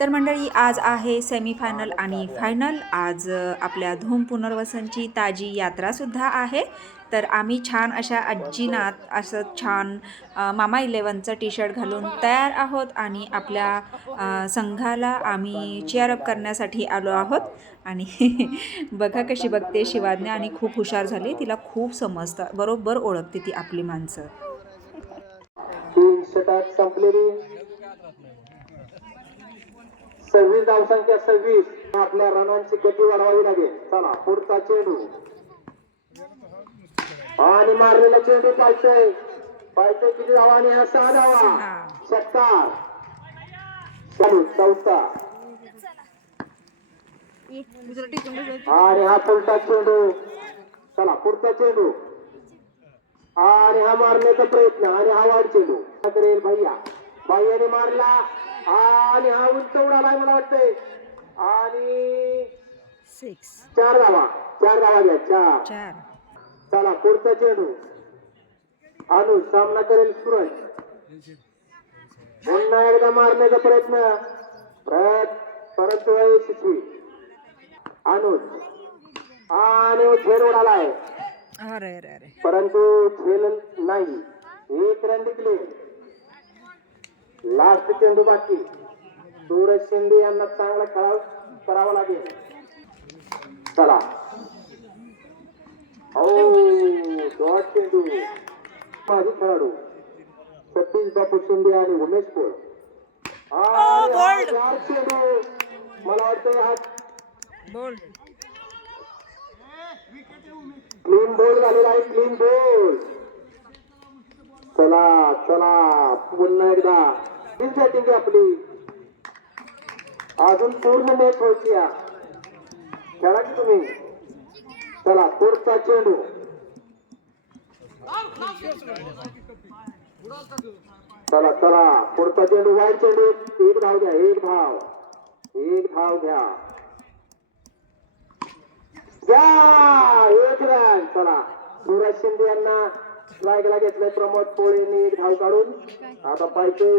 तर मंडळी आज आहे सेमीफायनल आणि फायनल आज आपल्या धूम पुनर्वसनची ताजी यात्रासुद्धा आहे. तर आम्ही छान अशा आजीनात असं छान मामा इलेवनचं टी शर्ट घालून तयार आहोत आणि आपल्या संघाला आम्ही चेअरअप करण्यासाठी आलो आहोत. आणि बघा कशी बघते शिवाज्ञा आणि खूप हुशार झाली. तिला खूप समजतं. बरोबर ओळखते ती आपली माणसं. संपलेली. सव्वीस धावसंख्या सव्वीस. आपल्या रनांची गती वाढवावी लागेल. चला पुढचा चेंडू. आणि मारलेला चेंडू पाहिजे पाहिजे किती धावा आणि हा सहा धावा. चालू चौथा. आणि हा पुढचा चेंडू. चला पुढचा चेंडू. आणि हा मारण्याचा प्रयत्न आणि हा वाढ चेंडू. करेल भैया. भैयाने मारला. आणि हा उंच उडालाय मला वाटतंय. आणि चार धावा. चार धावा घ्या चार. चार. चला पुढचा चेंडू. अनु सामना करेल सूरज. पुन्हा एकदा मारण्याचा प्रयत्न. प्रयत्न परंतु यशस्वी. अनुज आणि झेल उडालाय. अरे अरे अरे. परंतु झेल नाही. एक रन जिंकले. लास्ट चेंडू बाकी. सूरज शिंदे यांना चांगला खेळाव करावा लागेल. चला. डॉट चेंडू माझे खेळाडू सतीश बापू शिंदे आणि उमेश पोळ आणि चार चेंडू मला वाटतं हा बोल क्लीन बोल झालेला आहे क्लीन बोल चला चला. पुन्हा एकदा. तीन सेटिंग आपली. अजून पूर्ण मॅच व्हायची आहे. खेळा की तुम्ही? चला पुढचा चेंडू. चला चला पुढचा चेंडू वाईट चेंडू. एक धाव घ्या एक धाव. एक धाव घ्या. घ्या एक रन चला सूरज शिंदे यांना स्ट्राईकला घेतलंय प्रमोद पोळेंनी एक धाव काढून. आता पाहिजे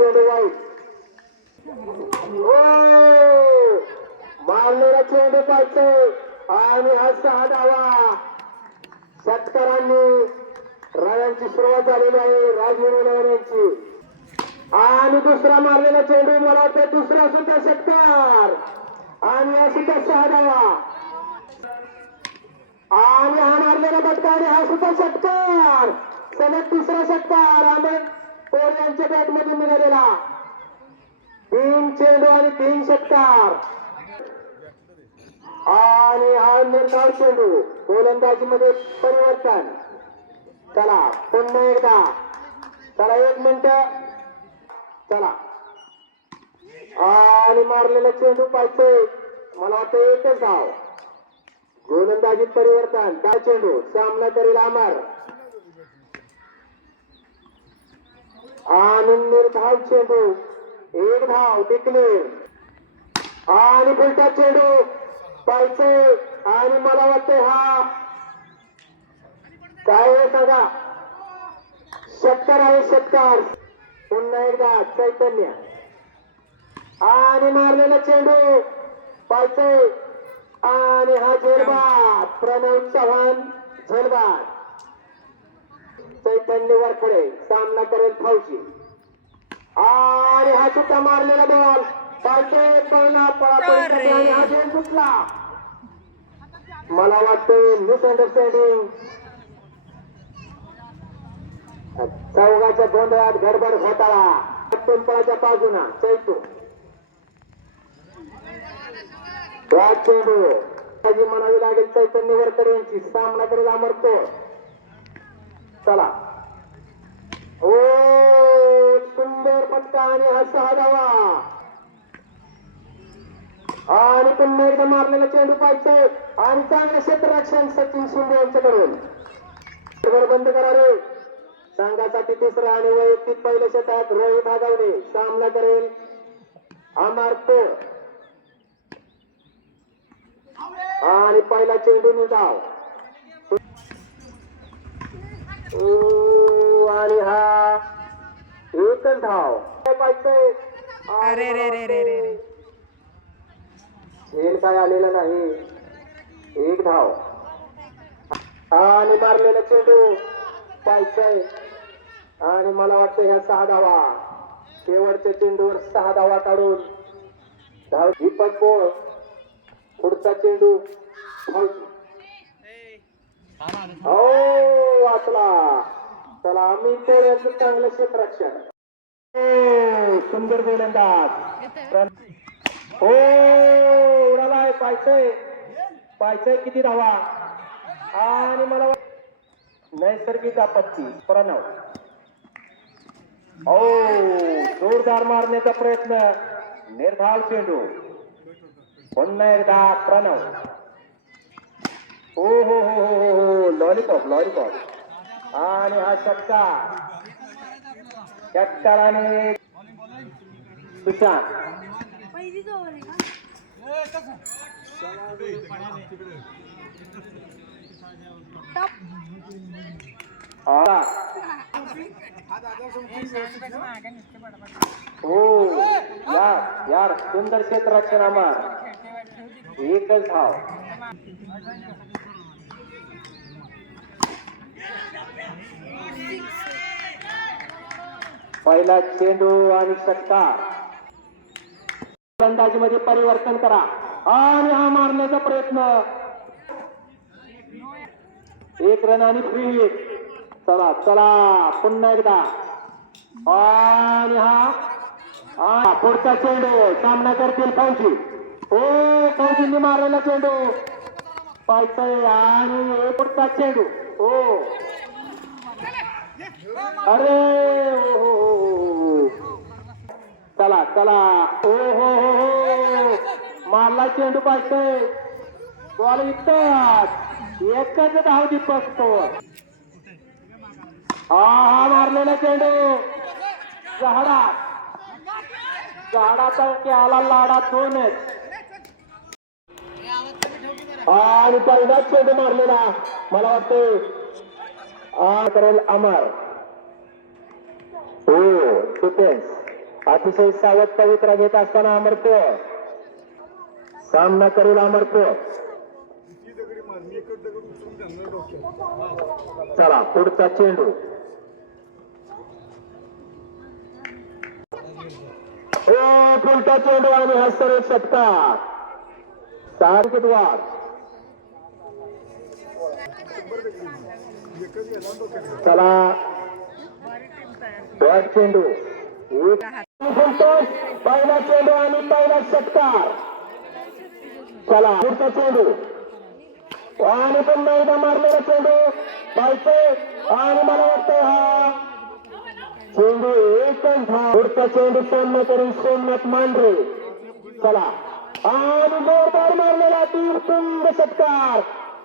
चेंडू वाईट ओ! मारलेला चेंडू पाहिजे आणि हा सहा डावा. षटकारांनी रायांची सुरुवात झालेली आहे. राजवीर यांची. आणि दुसरा मारलेला चेंडू मला वाटतं दुसरा सुद्धा षटकार आणि हा सुद्धा सहा डावा. आणि हा मारलेला फटका आणि हा सुद्धा षटकार सलग तिसरा षटकार आणि पोर यांच्या बॅट मधून निघालेला? तीन चेंडू आणि तीन षटकार आणि हा निर्धाव चेंडू गोलंदाजीमध्ये परिवर्तन. चला पुन्हा एकदा. चला एक मिनिट. चला. आणि मारलेला चेंडू पाहिजे मला वाटतं एकच धाव. गोलंदाजीत परिवर्तन. काय चेंडू? सामना करील अमर आणि धाव चेंडू. एक धाव डिक्लेअर आणि पुलटा चेंडू. पाहिजे आणि मला वाटते हा. काय आहे सांगा? षटकार आहे षटकार पुन्हा एकदा चैतन्य. आणि मारलेला चेंडू. पाहिजे आणि हा झेलबाद प्रणव चव्हाण झेलबाद चैतन्य वरखडे सामना करेल फौजी आणि हा सुद्धा मारलेला बॉल. पळापळी हा झेल सुटला मला वाटतं मिसअंडरस्टँडिंग चौघाच्या गोंधळात गडबड घोटाळा पिंपळाच्या बाजूना. चैतू. राज चेंडू म्हणावी लागेल चैतन्य वरकर यांची सामना करेल अमरतो चला. ओ सुंदर पटका आणि हा सहा धावा आणि पुन्हा एकदा मारलेला चेंडू पाहिजे आणि चांगले क्षेत्ररक्षण सचिन शिंदे यांच्याकडून. बंद करा रे. संघासाठी तिसरा आणि वैयक्तिक पहिल्या शेतात रोहित आगावणे सामना करेल. अमर तोड आणि पहिला चेंडू निघाव आणि हा एकच धाव. पाहिजे अरे रे रे रे रे रे. झेल काय आलेला नाही. एक धाव. आणि मारलेला चेंडू. पाहिजे आणि मला वाटतं ह्या सहा धावा. शेवटच्या चेंडूवर सहा धावा काढून. धाव दीपक पोळ. पुढचा चेंडू. हो वाचला. चला आम्ही पोळ चांगलं क्षेत्रक्षण हो, सुंदर गोलंदाज. हो उडालाय पायचंय पायचंय किती धावा. आणि मला नैसर्गिक आपत्ती प्रणव. हो जोरदार मारण्याचा प्रयत्न. निर्धाव चेंडू. पुन्हा एकदा प्रणव. हो हो हो हो हो हो, हो लॉलीपॉप लॉलीपॉप आणि हा षटकार षटकाराने सुशांत. हो यार यार सुंदर क्षेत्ररक्षण आम्हाला एकच धाव. पहिला चेंडू आणि षटकार. फलंदाजीमध्ये परिवर्तन करा. आणि हा मारण्याचा प्रयत्न. एक रन आणि फ्री चला चला पुन्हा एकदा. आणि हा हा पुढचा चेंडू. सामना करतील फौजी. हो फौजींनी मारलेला चेंडू. पाहिजे आणि पुढचा चेंडू. हो. अरे हो, हो, चला चला. ओ हो हो हो. मारला चेंडू पाहिजे बॉल इथंच एकच धाव दीपक तो हा हा मारलेला चेंडू. झाडा झाडाचा की आला लाडा दोनच आणि पहिलाच चेंडू मारलेला. मला वाटतं करेल अमर. हो सुपेन्स अतिशय सावध पवित्रा घेत असताना अमरको सामना करेल अमरको चला पुढचा चेंडू. ओ पुढचा चेंडू आणि हस्तर सर्व षटकार. सारखीत वाढ. चला बॅट चेंडू. पहिला चेंडू आणि पहिला षटकार चला पुढचा चेंडू. आणि पुन्हा एकदा मारलेला चेंडू. पाहिजे आणि मला वाटतं हा चेंडू एकच धाव पुढचा चेंडू सोडणं करून सोडण्यात मांडरे चला. आणि जोरदार मारलेला तीन सुंद षटकार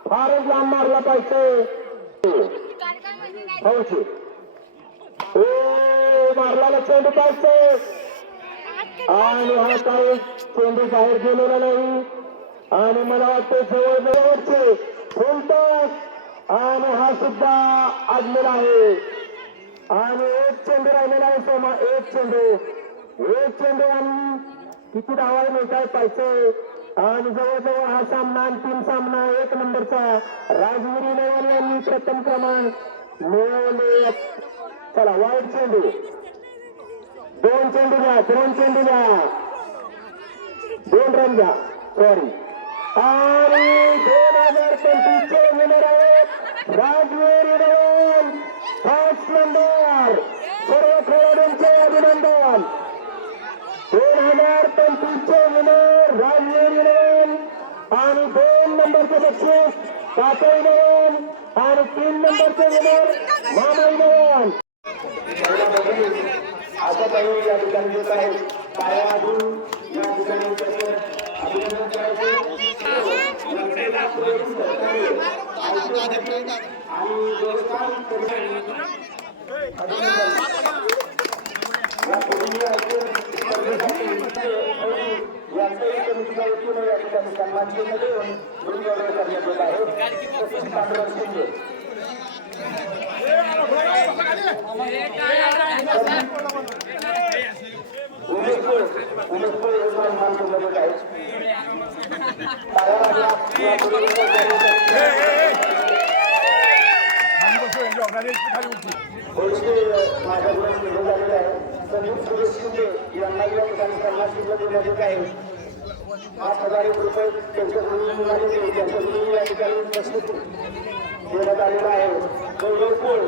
फारच लांब मारला पाहिजे. फौजी आपल्याला चेंडू पाहिजे आणि हा काही चेंडू बाहेर गेलेला नाही. आणि मला वाटतं जवळ जवळचे फुलटॉस. आणि हा सुद्धा आजमेला आहे. आणि एक चेंडू राहिलेला आहे सोमा एक चेंडू. एक चेंडू आणि किती धावा मिळतात पाहिजे आणि जवळजवळ हा सामना अंतिम सामना एक नंबरचा. राजगिरी नवाल यांनी प्रथम क्रमांक मिळवले. चला वाईट चेंडू. दोन चेंडू घ्या दोन चेंडू घ्या दोन रन घ्या सॉरी आणि दोन हजार टेम्पूचे विनर आहेत राजवीर इडवण फर्स्ट नंबर सर्व खेळाडूंचे अभिनंदन दोन हजार पंचवीसचे विनर राजवीर इडवण आणि दोन नंबरचे बक्षीस काका इडवण आणि तीन नंबरचे विनर मामा इडवण असं काही या ठिकाणी देत आहे काय अजून या ठिकाणी त्याचं अभिनंदन करायचे. आणि व्यवस्थान या वतीनं या ठिकाणी सन्मान देऊन करण्यात येत आहे तसेच आहे आहे यांना पाच हजार एक रुपये त्यांच्याकडून मिळालेले त्यांच्याकडून या ठिकाणी प्रश्न देण्यात आलेला आहे. गौरव पोळ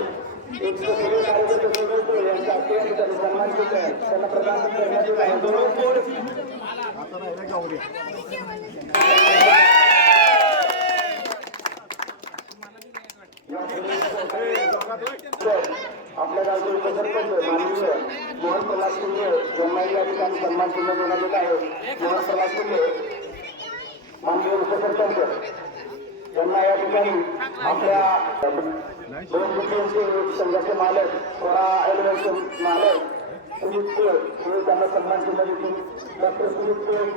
सगळे कार्यकर्ते गौरव पोळ सन्मान चिन्ह आहे त्यांना प्रदान करण्यात येत आहे गौरव पोळ आपल्या गावचे उपसरपंच माननीय मोहन प्रकाश शिंदे यांना या ठिकाणी सन्मान देण्यात येत आहे. मोहन प्रल्हाद शिंदे माननीय उपसरपंच त्यांना या ठिकाणी आपल्या दोन कुटुंबांचे संघाचे मालक सोळा एलवेचे मालक सुमित कुळ हे त्यांना सन्मान केला देतील डॉक्टर सुमित कुळ.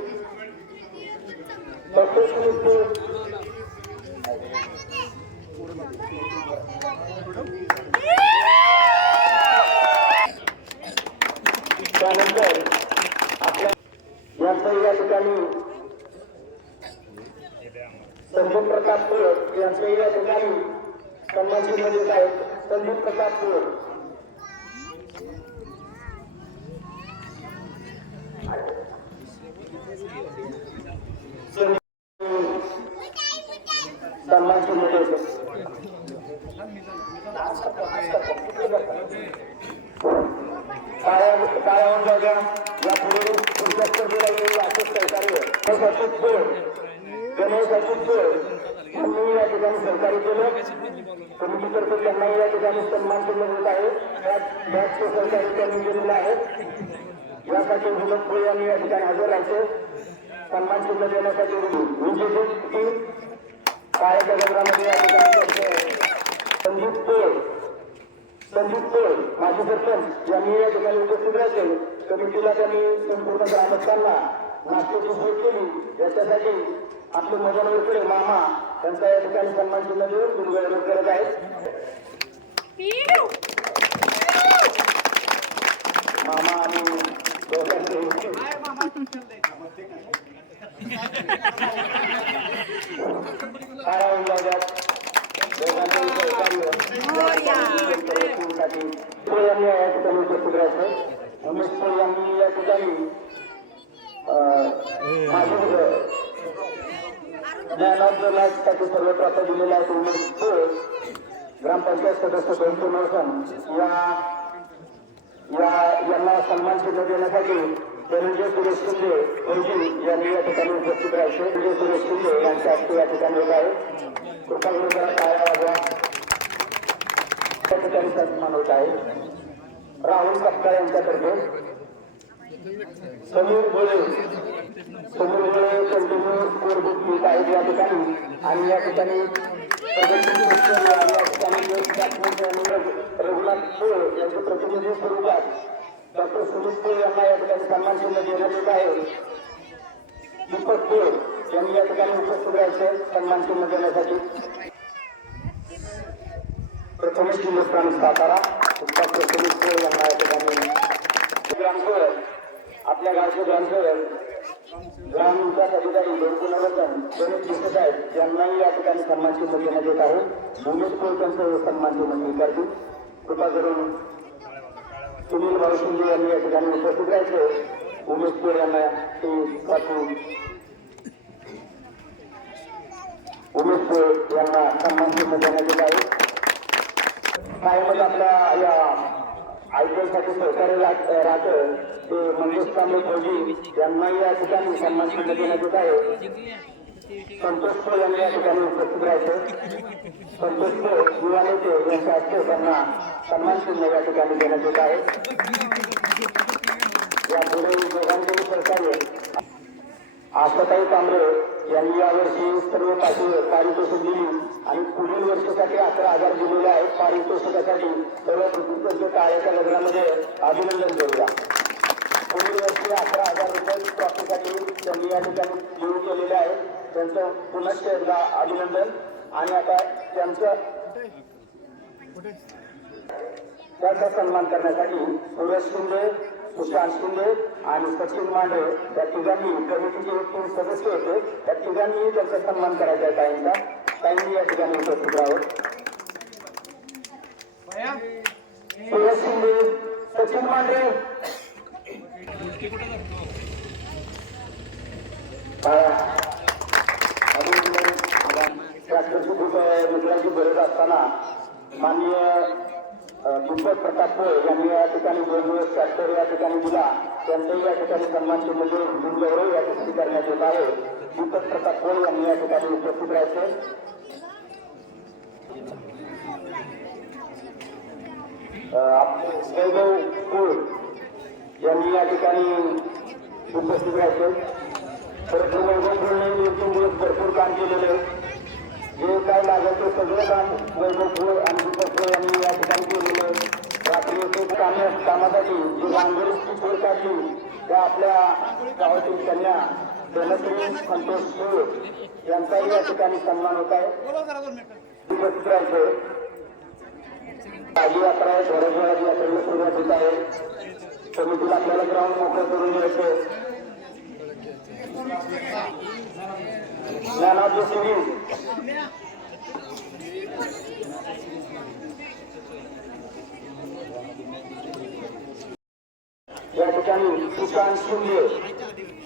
डॉक्टर सुमित त्यानंतर आपल्या यांचं या ठिकाणी संदीप प्रताप कुळ यांचं या ठिकाणी सन्मान चिन्ह देत आहेत संदीप प्रताप कुळ सन्मान चिन्ह देतो काळ्या काळ्यावर जागा या पुढे पुढच्या स्पर्धेला येईल असेच सहकार्य गणेश खोड गणेश या ठिकाणी सहकार्य केलं. कमिटीतर्फे त्यांना या ठिकाणी सन्मान चिन्ह देत आहे. त्यात बॅचचे सहकार्य त्यांनी केलेलं आहे. यासाठी विनोद खोड यांनी या ठिकाणी हजर राहायचे सन्मान चिन्ह देण्यासाठी विजेते टीम जगरामध्ये या ठिकाणी संदीप खोड संदीप पोळ माजी सरपंच यांनी या ठिकाणी उपस्थित राहायचे कमिटीला त्यांनी संपूर्ण ग्रामस्थांना नाश्त्याची सोय केली. याच्यासाठी आपले मदन वरकडे मामा त्यांचा या ठिकाणी सन्मान चिन्ह देऊन दुर्गड करत आहेत. मामा आणि दोघांचे. या ठिकाणी उपस्थित राहायचं. उमेश यांनी या ठिकाणी ज्ञानार्जनासाठी सर्व प्राप्त दिलेले आहे उमेश ग्रामपंचायत सदस्य दोनशे नवसन या या यांना सन्मान चिन्ह देण्यासाठी धनंजय सुरेश शिंदे फौजी यांनी या ठिकाणी उपस्थित राहायचे. धनंजय सुरेश शिंदे यांच्या हस्ते या ठिकाणी येत आहे. कृपा करून जरा टाळ्या वाजवा. त्या ठिकाणी सन्मान होत आहे. राहुल कपका यांच्यातर्फे. समीर गोळे समीर गोळे कंटिन्यू स्कोर बुक घेत आहेत या ठिकाणी आणि या ठिकाणी प्रगती पुरस्कार या ठिकाणी यश काटकर यांनी रघु- रघुनाथ पोळ यांच्या प्रतिनिधी स्वरूपात डॉक्टर सुमित पोळ यांना या ठिकाणी सन्मान चिन्ह देण्यात येत आहे दीपक पोळ यांनी या ठिकाणी उपस्थित राहायचे सन्मान चिन्ह देण्यासाठी प्रथमेश हिंदुस्थान सातारा डॉक्टर सुमित पोळ यांना या ठिकाणी ग्रामसेवक आपल्या गावचे ग्रामसेवक ग्रामविकास अधिकारी लोकपुनर्वसन गणेश देशमुख आहेत यांनाही या ठिकाणी सन्मान चिन्ह देण्यात येत आहे उमेश पोळ त्यांचं सन्मान चिन्ह स्वीकारतील कृपा करून सुनील भाऊ शिंदे यांनी या ठिकाणी उपस्थित राहायचे उमेश पोळ यांना ते पाठवून उमेश भोये यांना सन्मान चिन्ह देण्यात येत आहे कायमच आपल्या या आयपीएलसाठी सहकार्य राहत राहतं. ते मंगेश कांबळे फौजी यांनाही या ठिकाणी सन्मान चिन्ह देण्यात आहे. संतोष पो यांनी या ठिकाणी उपस्थित राहायचं. संतोष पो युवा नेते यांच्या हस्ते त्यांना सन्मान चिन्ह या ठिकाणी देण्यात येत आहे. या पुढे दोघांचेही सहकार्य. आशाताई कांबळे यांनी यावर्षी सर्व पारितोषिक दिली. आणि पुढील वर्षासाठी अकरा हजार दिलेले आहेत. पारितोषिकासाठी सर्व कृतज्ञ टाळ्याच्या लग्नामध्ये अभिनंदन करूया. पुढील वर्षी अकरा हजार रुपये ट्रॉफीसाठी त्यांनी या ठिकाणी देऊ केलेले आहेत. त्यांचं पुनश्च एकदा अभिनंदन. आणि आता त्यांचं त्याचा सन्मान करण्यासाठी सुरेश शिंदे सुशांत शिंदे आणि सचिन मांडे या तिघांनी कमिटीचे एक तीन सदस्य होते. त्या तिघांनी त्यांचा सन्मान करायचा आहे ताईंचा. ताईंनी या ठिकाणी उपस्थित राहावं. सुरेश शिंदे सचिन मांडे ट्रॅक्टरची खूप मित्रांची गरज असताना माननीय दीपक प्रताप पोळे यांनी या ठिकाणी दोन दिवस ट्रॅक्टर या ठिकाणी दिला त्यांचाही या ठिकाणी सन्मान चिन्ह देऊन गौरव या ठिकाणी करण्यात येत आहे दीपक प्रताप पोळे यांनी या ठिकाणी उपस्थित राहायचे वैभव कुळ यांनी या ठिकाणी उपस्थित राहायचे परंतु वैभव कुळने दोन तीन दिवस भरपूर काम केलेलं आहे जे काय लागेल ते सगळं काम वैभव कुळ आणि दीपक कुळ यांनी या ठिकाणी केलेलं आहे रात्री ते कामे कामासाठी जी रांगोळीची सोय काढली त्या आपल्या गावातील कन्या धनश्री संतोष कुळ यांचाही या ठिकाणी सन्मान होत आहे उपस्थित राहायचं आजी यात्रा आहे घराघरात यात्रेला सुरुवात होत आहे समितीला आपल्याला ग्राउंड मोकळं करून द्यायचं ज्ञानाची सिरीज या ठिकाणी सुशांत शिंदे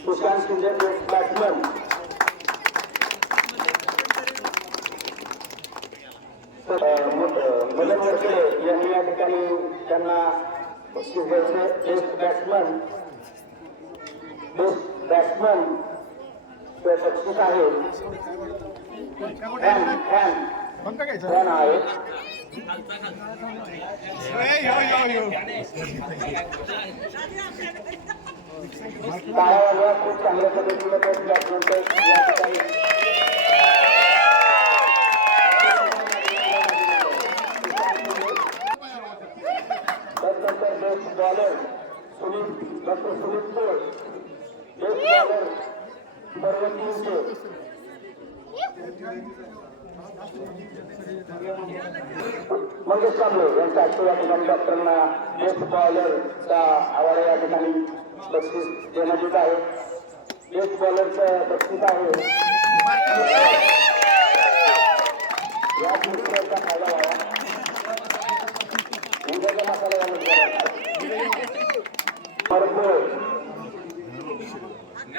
सुशांत शिंदे बॅट्समन मदन वरकडे यांनी या ठिकाणी त्यांना बक्षीस द्यायचे बेस्ट बॅट्समन बेस्ट बॅट्समन ते बक्षीस आहे फॅन फॅन खूप चांगल्या पद्धतीने बेस्ट सुनील डॉक्टर सुनील पोळ मंगेश कांबळे यांच्या हस्ते या ठिकाणी डॉक्टरांना बेस्ट बॉलरचा अवॉर्ड या ठिकाणी बक्षीस देण्यात येत आहे. बेस्ट बॉलरचं बक्षीस आहे. या पुरस्काराचा फायदा व्हावा उद्याचा मसाला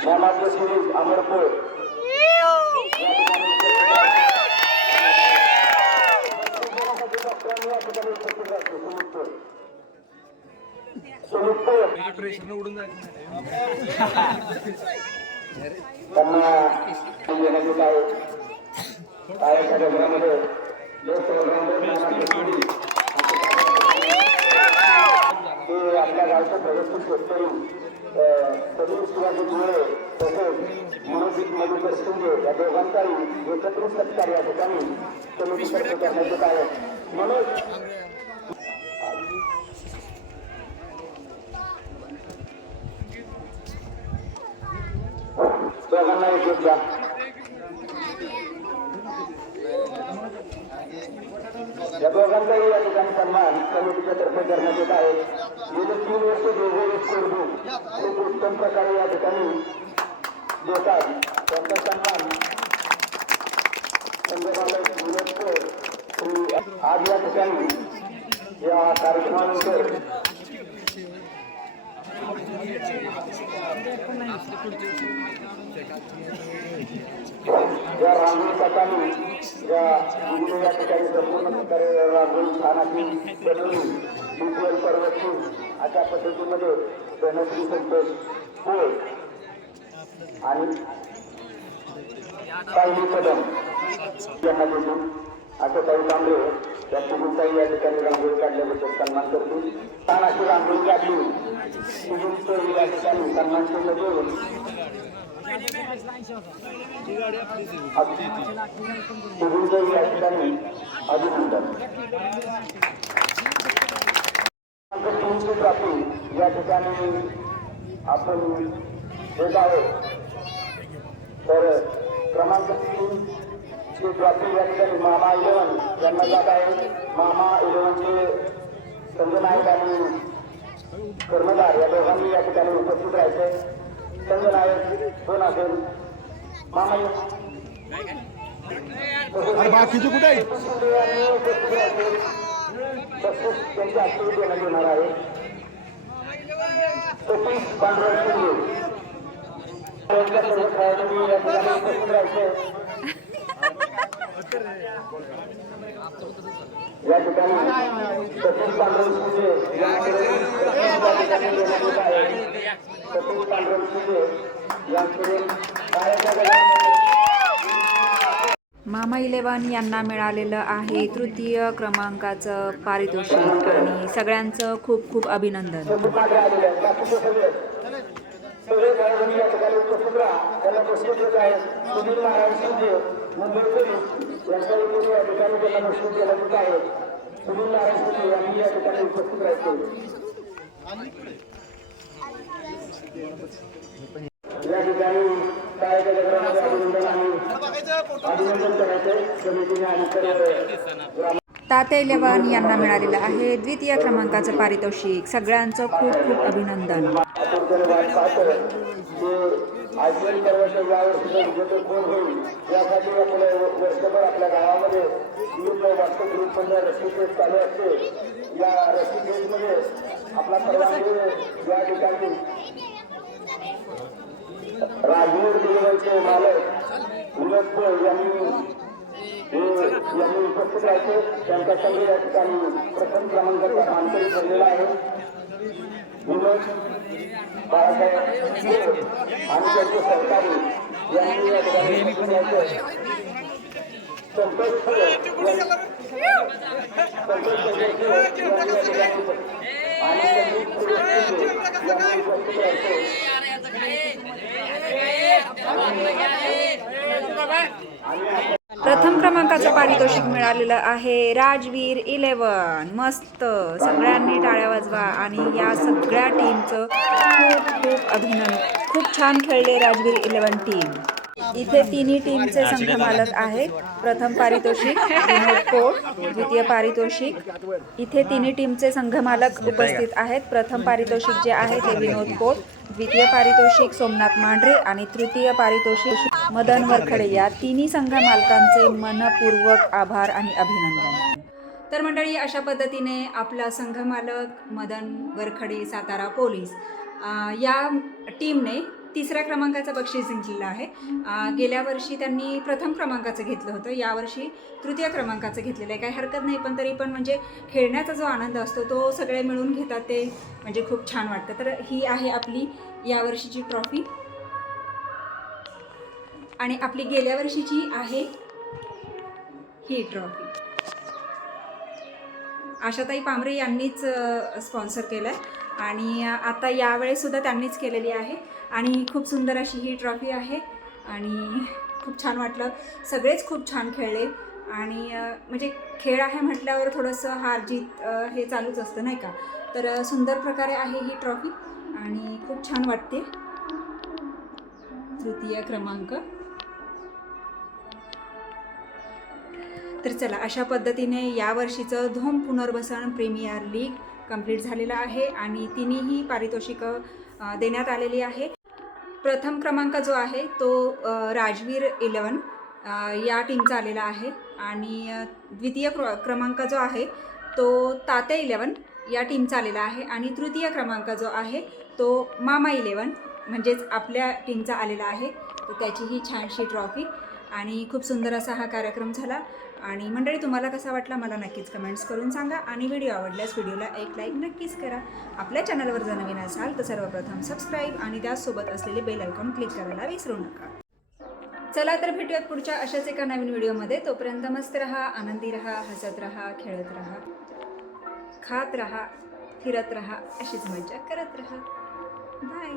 अमरपोळ सिरीज अमरपोळ ते आपल्या गावचे प्रगतशील शेतकरी सदीर शिवाजी धुळे तसेच मनोजित मधुकर शिंदे या दोघांचाही एकत्रित सत्कार या ठिकाणी समितीतर्फे करण्यात येत आहे दोघांना एक द्या या दोघांचाही या ठिकाणी सन्मान समितीच्या तर्फे करण्यात येत आहे गेले तीन वर्ष दोघे स्कोरबू खूप उत्तम प्रकारे या ठिकाणी देतात त्यांचा सन्मान संघबालक युनेस्को श्री आज या ठिकाणी या कार्यक्रमानंतर या रांगोळी पथकाने या विविध या ठिकाणी संपूर्ण प्रकारे रांगोळी स्थानाची अशी बनवली डिजिटल अशा पद्धतीमध्ये गणेशजी संतोष होय आणि सायली कदम. यांना देऊन असं काही कांबळे त्या सुगुणताई या ठिकाणी रांगोळी काढल्याबद्दल सन्मान करतो. छान अशी रांगोळी काढली. सुगुणताई या ठिकाणी सन्मान केलं या ठिकाणी अभिनंदन. टीमची ट्रॉफी या ठिकाणी आपण देत आहोत तर क्रमांक तीन ट्रॉफी या ठिकाणी मामा इलेव्हन यांना जात आहे मामा इलेव्हनचे संघनायक आणि कर्मधार या दोघांनी या ठिकाणी उपस्थित राहायचे. संघनायक कोण असेल? मामा बाकीचे कुठे आहेत तसेच त्यांची ऍक्टिव्हिटी देण्यात येणार आहे. सतीश पांडुरंग शिंदे. त्यांच्या सर्व खेळाडूंनी या ठिकाणी उपस्थित राहायचे. या ठिकाणी मामा इलेवन यांना मिळालेलं आहे तृतीय क्रमांकाचं पारितोषिक आणि सगळ्यांचं खूप खूप अभिनंदन. या ठिकाणी त्यांना मुंबई पोलीस यांच्या त्यांना आहे सुनील नारायण यांनी या ठिकाणी उपस्थित राहायचे या ठिकाणी कायद्या अभिनंदन अभिनंदन करायचे समितीने आणि सर्व ताते लेवान यांना मिळालेलं आहे द्वितीय क्रमांकाचं पारितोषिक. सगळ्यांचं खूप खूप अभिनंदन. आयपीएल जर आय पी विजेते कोण होईल? यासाठी आपल्या वर्षभर आपल्या गावामध्ये ग्रुप वास्तव ग्रुपमध्ये रस्सी फेज चालू असते. या रस्सी फेजमध्ये आपला सर्वांनी या ठिकाणी राजवीर दिलेचे मालक विनोद यांनी हे- यांनी उपस्थित राहतो. त्यांच्या संघ या ठिकाणी प्रथम क्रमांकाचा मानकरी ठरलेला आहे. विनोद बाळासाहेब शिंदे आणि त्यांचे सहकारी यांनी या ठिकाणी उपस्थित राहायचे. संतोष फुले यांनी- संतोष फुले यांनी या ठिकाणी उपस्थित- आणि प्रथम क्रमांकाचं पारितोषिक मिळालेलं आहे राजवीर इलेवन मस्त. सगळ्यांनी टाळ्या वाजवा आणि या सगळ्या टीमचं खूप खूप अभिनंदन. खूप छान खेळले राजवीर इलेवन टीम इथे तिन्ही टीमचे संघ मालक आहेत. प्रथम पारितोषिक विनोद कोट द्वितीय पारितोषिक. इथे तिन्ही टीमचे संघ मालक उपस्थित आहेत. प्रथम पारितोषिक जे आहे ते विनोद कोट द्वितीय पारितोषिक सोमनाथ मांढरे आणि तृतीय पारितोषिक मदन वरखडे. या तिन्ही संघ मालकांचे मनपूर्वक आभार आणि अभिनंदन. तर मंडळी अशा पद्धतीने आपला संघ मालक मदन वरखडे सातारा पोलीस या टीमने तिसऱ्या क्रमांकाचं बक्षीस जिंकलेलं आहे. गेल्या वर्षी त्यांनी प्रथम क्रमांकाचं घेतलं होतं. यावर्षी तृतीय क्रमांकाचं घेतलेलं आहे. काही हरकत नाही पण तरी पण म्हणजे खेळण्याचा जो आनंद असतो तो सगळे मिळून घेतात ते म्हणजे खूप छान वाटतं. तर ही आहे आपली यावर्षीची ट्रॉफी. आणि आपली गेल्या वर्षीची आहे ही ट्रॉफी. आशाताई पांभरे यांनीच स्पॉन्सर केलं आहे आणि आता यावेळेसुद्धा त्यांनीच केलेली आहे. आणि खूप सुंदर अशी ही ट्रॉफी आहे. आणि खूप छान वाटलं. सगळेच खूप छान खेळले. आणि म्हणजे खेळ आहे म्हटल्यावर थोडंसं हार जीत हे चालूच असतं नाही का? तर सुंदर प्रकारे आहे ही ट्रॉफी. आणि खूप छान वाटते. तृतीय क्रमांक. तर चला अशा पद्धतीने यावर्षीचं धोम पुनर्वसन प्रीमियर लीग कंप्लीट झालेला आहे आणि तिन्हीही पारितोषिकं देण्यात आलेली आहे. प्रथम क्रमांक जो आहे तो राजवीर इलेवन या टीमचा आलेला आहे. आणि द्वितीय क्र क्रमांक जो आहे तो तात्या इलेवन या टीमचा आलेला आहे. आणि तृतीय क्रमांक जो आहे तो मामा इलेवन म्हणजेच आपल्या टीमचा आलेला आहे. तर त्याची ही छानशी ट्रॉफी आणि खूप सुंदर असा हा कार्यक्रम झाला. आणि मंडळी तुम्हाला कसा वाटला मला नक्कीच कमेंट्स करून सांगा आणि व्हिडिओ आवडल्यास व्हिडिओला एक लाईक नक्कीच करा. आपल्या चॅनलवर जर नवीन असाल तर सर्वप्रथम सबस्क्राईब आणि त्याचसोबत असलेले बेल आयकॉन क्लिक करायला विसरू नका. चला तर भेटूयात पुढच्या अशाच एका नवीन व्हिडिओमध्ये तोपर्यंत मस्त रहा आनंदी रहा हसत रहा खेळत रहा खात रहा फिरत रहा अशीच मजा करत रहा. बाय